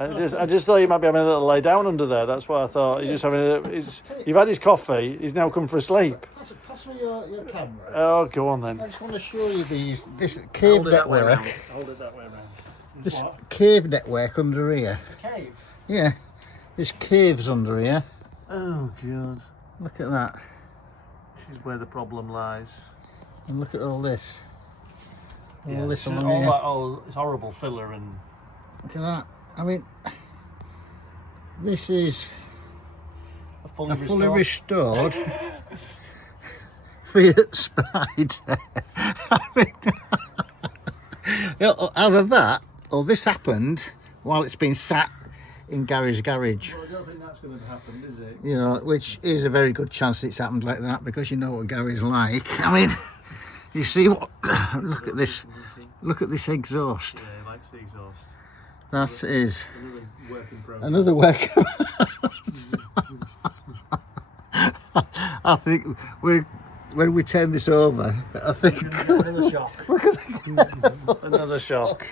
I just thought you might be having a little lay down under there. That's what I thought. You're just having you've had his coffee. He's now come for a sleep. Pass me your camera. Oh, go on then. I just want to show you this cave network. Hold it that way around. This cave network under here. A cave? Yeah. There's caves under here. Oh, God. Look at that. This is where the problem lies. And look at all this. All this all along here. that, it's horrible filler and... Look at that. I mean, this is a fully restored Fiat Spider. I mean, either that or this happened while it's been sat in Gary's garage. Well, I don't think that's going to happen, is it? You know, which is a very good chance it's happened like that, because you know what Gary's like. I mean, you see what? Look at this. Look at this exhaust. Yeah, he likes the exhaust. That is another work in progress. another work. I think when we turn this over, I think another shock. Another shock.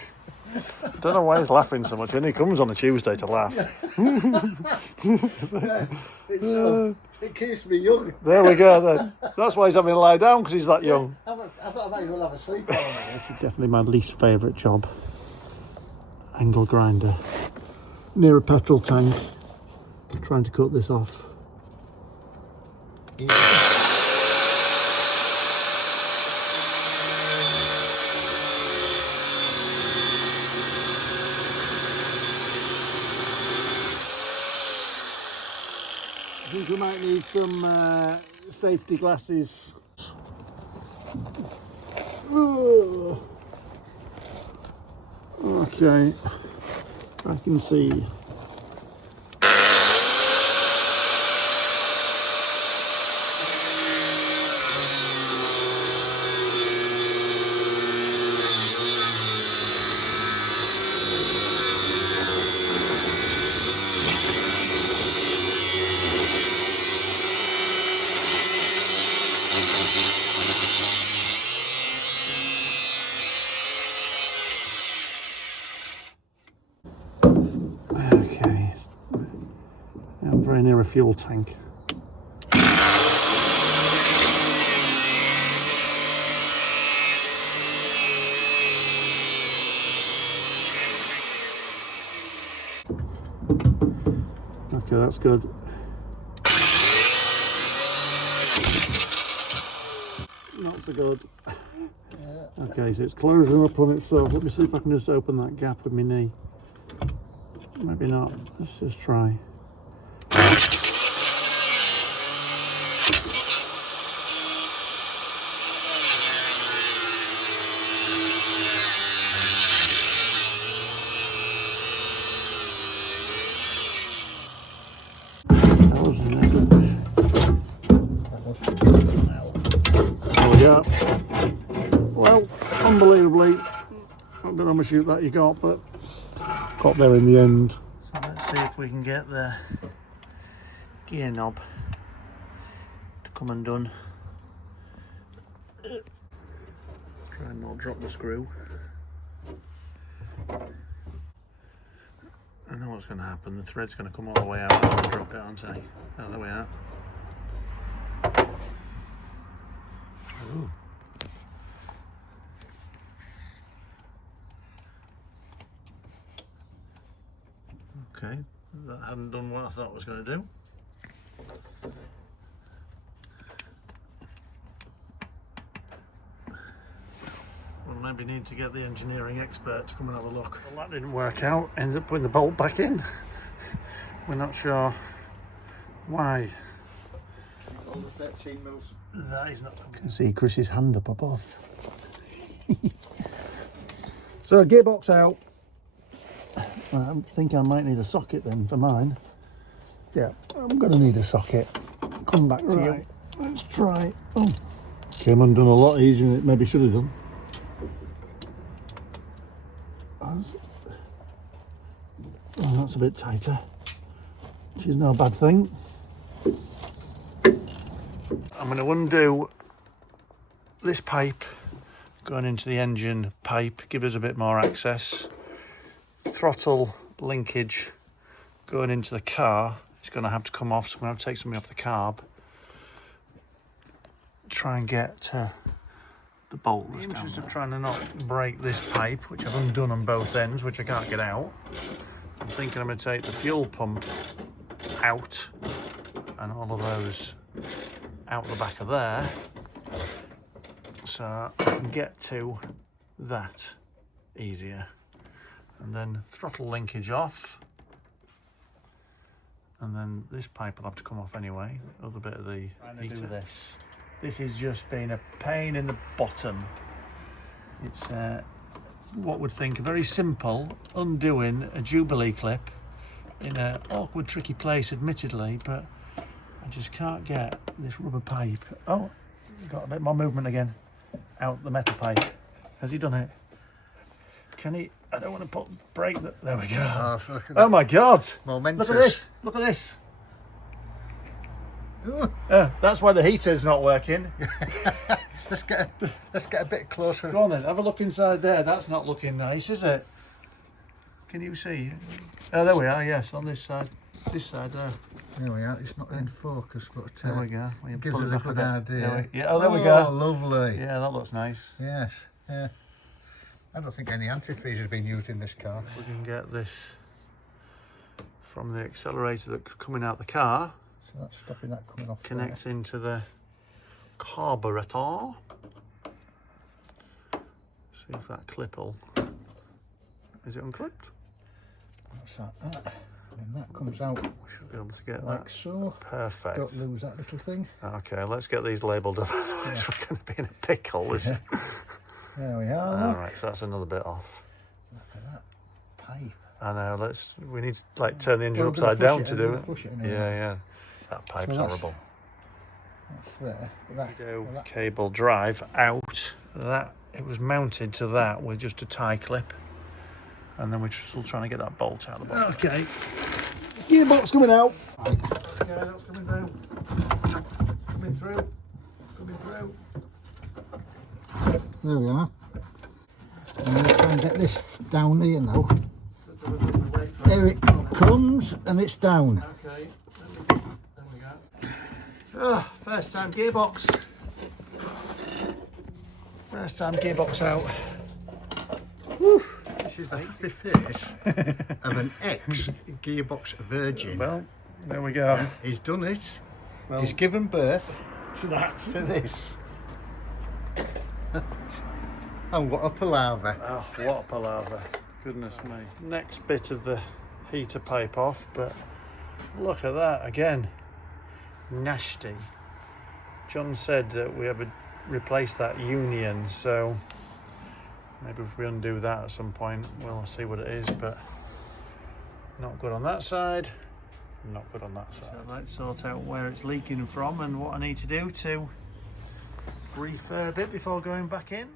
I don't know why he's laughing so much. He only comes on a Tuesday to laugh. It keeps me young. There we go then. That's why he's having to lie down, because he's that young. I thought I might as well have a sleep on it. This is definitely my least favourite job. Angle grinder. Near a petrol tank. Trying to cut this off. Yeah. I think we might need some safety glasses. Ugh. Okay, I can see. Okay, I'm very near a fuel tank. Okay, that's good. Not so good. Okay, so it's closing up on itself. Let me see if I can just open that gap with my knee. Maybe not. Let's just try. That was an Oh yeah. Well, unbelievably, I don't know how much of that you got, but got there in the end. So let's see if we can get the gear knob to come undone. Try and not drop the screw. I know what's going to happen. The thread's going to come all the way out and drop it, aren't I? Out the way out. Ooh. Okay, that hadn't done what I thought it was going to do. We'll maybe need to get the engineering expert to come and have a look. Well, that didn't work out. Ended up putting the bolt back in. We're not sure why. All the 13 mils. That is not coming. You can see Chris's hand up above. So gearbox out. I think I might need a socket then for mine. Yeah, I'm going to need a socket. Come back to you. Let's try. Oh, came undone a lot easier than it maybe should have done. Oh, that's a bit tighter, which is no bad thing. I'm going to undo this pipe going into the engine pipe, give us a bit more access. Throttle linkage going into the car is going to have to come off, so I'm going to have to take something off the carb. Try and get the bolt. In the interest of trying to not break this pipe, which I've undone on both ends, which I can't get out, I'm thinking I'm going to take the fuel pump out and all of those out the back of there, so I can get to that easier. And then throttle linkage off, and then this pipe will have to come off anyway, the other bit of the heater. This has just been a pain in the bottom. It's what would think a very simple undoing a Jubilee clip in an awkward, tricky place, admittedly, but I just can't get this rubber pipe. Oh, got a bit more movement again. Out the metal pipe. Has he done it? Can he? I don't want to put brake. There we go. Oh my God! Momentous. Look at this! Look at this! That's why the heater's not working. let's get a bit closer. Go on then, have a look inside there. That's not looking nice, is it? Can you see? Oh, there we are. Yes, on this side. This side there. There we are. It's not in focus, but there we go. It gives us a good idea. Yeah. Oh, there we go. Oh, lovely. Yeah, that looks nice. Yes. Yeah. I don't think any antifreeze has been used in this car. We can get this from the accelerator that's coming out the car. So that's stopping that coming off. Connect into the carburetor. See if that clip will. Is it unclipped? What's that? And that comes out. We should be able to get like that. So. Perfect. Don't lose that little thing. Okay, let's get these labelled up. Otherwise we're going to be in a pickle. Yeah. There we are. All right, so that's another bit off. Look at that pipe. I know. We need to like turn the engine upside down to do it. Anyway. Yeah. That pipe's horrible. That's there. That Cable drive out. That it was mounted to that with just a tie clip, and then we're still trying to get that bolt out of the bottom. Okay. Gearbox coming out. Okay, that's coming down. Coming through. There we are. And let's try and get this down here now. There it comes, and it's down. Okay, there we go. Oh, first time gearbox. First time gearbox out. Woo. This is the happy face of an ex-gearbox virgin. Well, there we go. He's done it. Well, he's given birth to that. To this. And what a palaver. Oh, what a palaver. Goodness me. Next bit of the heater pipe off, but look at that again. Nasty. John said that we have replace that union, so maybe if we undo that at some point, we'll see what it is, but not good on that side, not good on that side. So let's sort out where it's leaking from and what I need to do to refurb it before going back in.